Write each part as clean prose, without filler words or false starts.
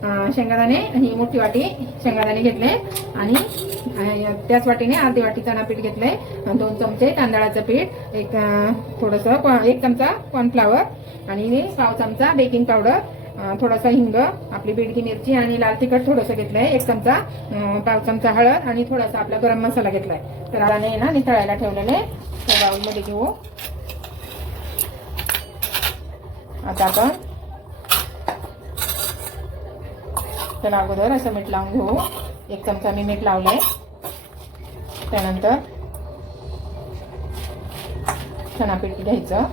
शेंगदाणे, ही मोठी वाटी शेंगदाणे घेतले आणि त्याच वाटीने अर्धी वाटी चणा पीठ घेतले, 2 चमचे तांदळाचं पीठ, थोडंसं 1 चमचा कॉर्नफ्लावर आणि पाव चमचा बेकिंग पावडर, थोडासा हिंग, आपली बेडगी मिरची आणि लाल तिखट थोडंसं घेतलंय, 1 चमचा, पाव चमचा हळद आणि थोडासा आपला गरम मसाला घेतलाय. तर दाणे ना निथळायला ठेवलेले बाउलमध्ये घेऊ. आता आपण त्याला अगोदर असं मीठ लावून घेऊ. 1 चमचा मी मीठ लावलंय. त्यानंतर चणा पीठ घ्यायचं,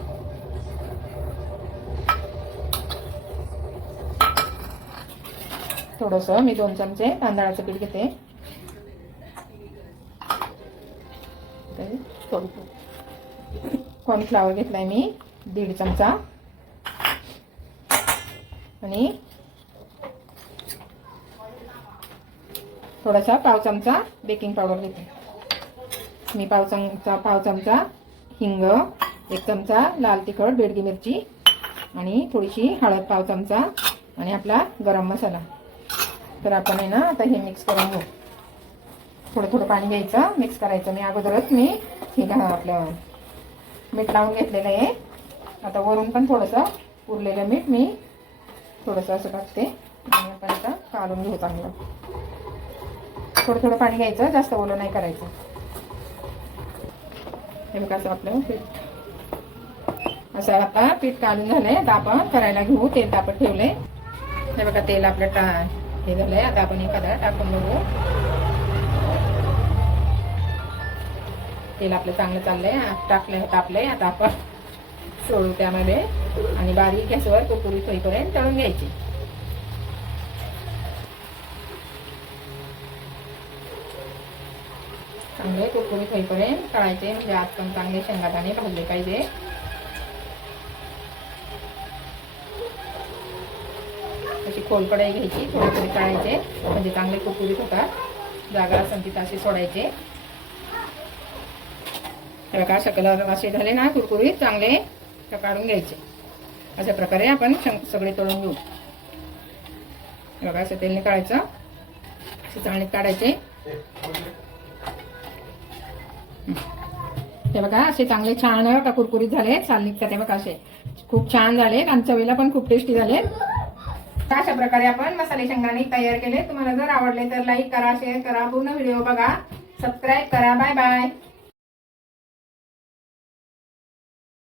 थोडंसं मी 2 चमचे तांदळाचं पीठ घेते, कॉर्नफ्लावर घेतलाय मी 1.5 चमचा आणि थोडासा पाव चमचा बेकिंग पावडर घेते मी, पाव चमचा हिंग, 1 चमचा लाल तिखट बेडगी मिरची आणि थोडीशी हळद पाव चमचा आणि आपला गरम मसाला. तर आपण आहे ना आता हे मिक्स करून घेऊ. थोडं थोडं पाणी घ्यायचं, मिक्स करायचं. मी अगोदरच हे आपलं मीठ लावून घेतलेलं आहे. आता वरून पण थोडंसं उरलेलं मीठ मी थोडंसं असं टाकते आणि आपण आता काढून घेऊ चांगलं. थोडं थोडं पाणी घ्यायचं, जास्त ओलं नाही करायचं. हे बघा असं आपलं पीठ असं आता पीठ काढून झालंय. आता आपण करायला घेऊ. तेल तापत ठेवलंय. हे बघा तेल आपलं हे झालंय. आता आपण एखादा टाकून बघू. तेल आपलं चांगलं चाललंय, तापलंय. आता आपण सोडू त्यामध्ये आणि बारीक गॅसवर कुरकुरीत होईपर्यंत तळून घ्यायची. चांगले कुरकुरीत होईपर्यंत तळायचे, म्हणजे आत पण चांगले शेंगदाणे भाजले पाहिजे. अशी खोल कढई घ्यायची, थोडे थोडे तळायचे म्हणजे चांगले कुरकुरीत होतात. जागा असेल तिथं असे सोडायचे. बघा अशा कलर असे झाले ना कुरकुरीत चांगले, तर काढून घ्यायचे. अशा प्रकारे आपण सगळे तळून घेऊ. बघा असं तेलने काढायचं, असे चाळणीत काढायचे. हे बघा असे चांगले छान का कुरकुरीत झाले, चालणीत का ते बघा असे खूप छान झाले आणि चवीला पण खूप टेस्टी झाले. अशा प्रकारे आपण मसाले शेंगदाणे तयार केले. तुम्हाला जर आवडले तर लाईक करा, शेअर करा, पूर्ण व्हिडिओ बघा, सबस्क्राईब करा. Bye bye.